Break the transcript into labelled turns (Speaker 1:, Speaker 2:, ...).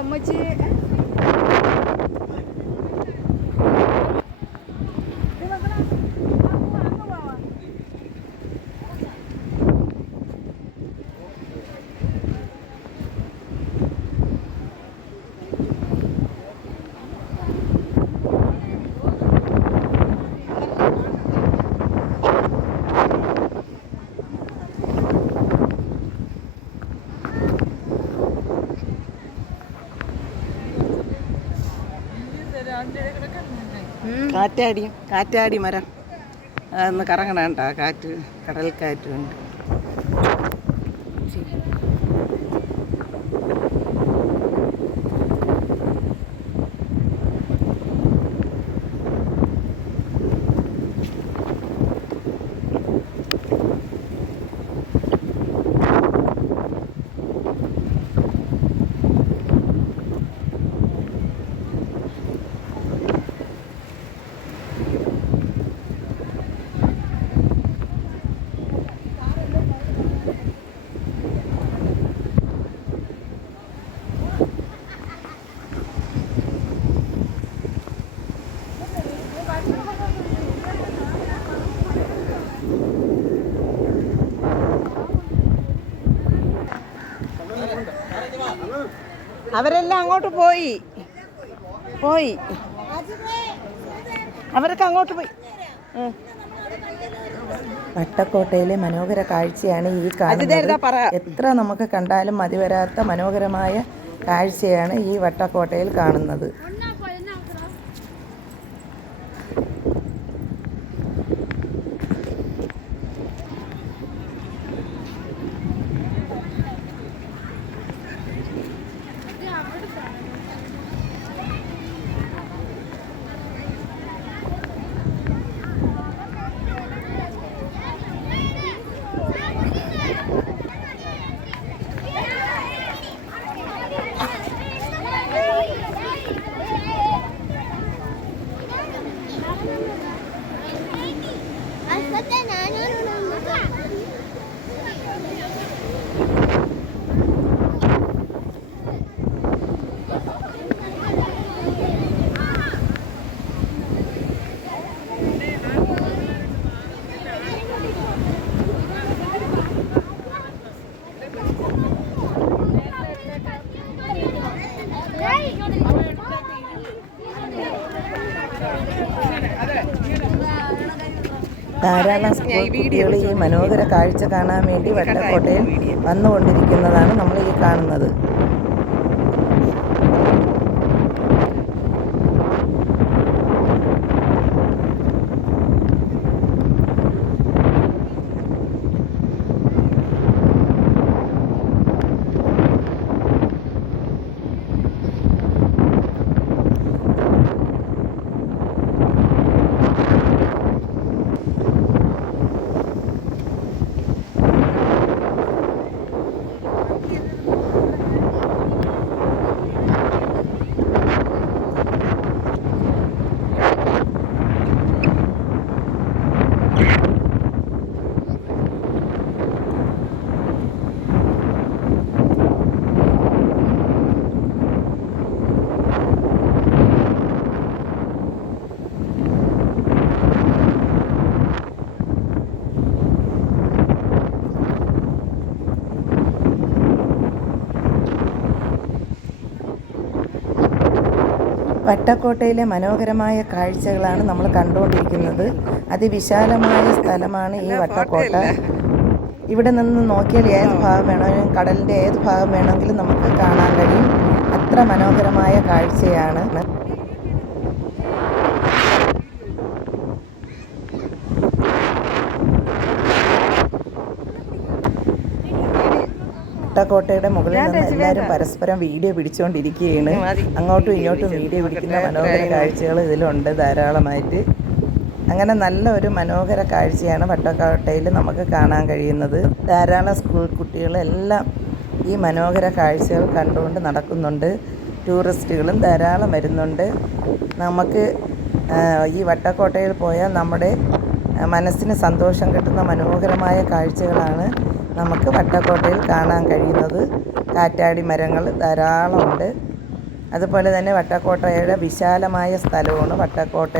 Speaker 1: Mới.
Speaker 2: കാറ്റാടിയും കാറ്റാടി മരം. അതൊന്ന് കറങ്ങണ കേട്ടോ. കാറ്റ് കടൽ കാറ്റുണ്ട് അവരെല്ലാം അങ്ങോട്ട് പോയി. പോയി. അവരൊക്കെ അങ്ങോട്ട് പോയി. വട്ടക്കോട്ടയിലെ മനോഹര കാഴ്ചയാണ് ഈ കാണുന്നത്. എത്ര നമുക്ക് കണ്ടാലും മതിവരാത്ത മനോഹരമായ കാഴ്ചയാണ് ഈ വട്ടക്കോട്ടയിൽ കാണുന്നത്. ധാരാളം സ്കൂൾ കുട്ടികൾ ഈ മനോഹര കാഴ്ച കാണാൻ വേണ്ടി വട്ടക്കോട്ടയിൽ വന്നുകൊണ്ടിരിക്കുന്നതാണ് നമ്മൾ ഈ കാണുന്നത്. വട്ടക്കോട്ടയിലെ മനോഹരമായ കാഴ്ചകളാണ് നമ്മൾ കണ്ടുകൊണ്ടിരിക്കുന്നത്. അതിവിശാലമായ സ്ഥലമാണ് ഈ വട്ടക്കോട്ട. ഇവിടെ നിന്ന് നോക്കിയാൽ ഏത് ഭാഗം വേണമെങ്കിലും കടലിന്റെ ഏത് ഭാഗം വേണമെങ്കിലും നമുക്ക് കാണാൻ കഴിയും. അത്ര മനോഹരമായ കാഴ്ചയാണ്. വട്ടക്കോട്ടയുടെ മുകളിൽ നിന്ന് എല്ലാവരും പരസ്പരം വീഡിയോ പിടിച്ചുകൊണ്ടിരിക്കുകയാണ്. അങ്ങോട്ടും ഇങ്ങോട്ടും വീഡിയോ പിടിക്കുന്ന മനോഹര കാഴ്ചകൾ ഇതിലുണ്ട് ധാരാളമായിട്ട്. അങ്ങനെ നല്ല ഒരു മനോഹര കാഴ്ചയാണ് വട്ടക്കോട്ടയിൽ നമുക്ക് കാണാൻ കഴിയുന്നത്. ധാരാളം സ്കൂൾ കുട്ടികളെല്ലാം ഈ മനോഹര കാഴ്ചകൾ കണ്ടുകൊണ്ട് നടക്കുന്നുണ്ട്. ടൂറിസ്റ്റുകളും ധാരാളം വരുന്നുണ്ട്. നമുക്ക് ഈ വട്ടക്കോട്ടയിൽ പോയാൽ നമ്മുടെ മനസ്സിന് സന്തോഷം കിട്ടുന്ന മനോഹരമായ കാഴ്ചകളാണ് നമുക്ക് വട്ടക്കോട്ടയിൽ കാണാൻ കഴിയുന്നത് കാറ്റാടി മരങ്ങൾ ധാരാളമുണ്ട്. അതുപോലെ തന്നെ വട്ടക്കോട്ടയുടെ വിശാലമായ സ്ഥലമാണ് വട്ടക്കോട്ട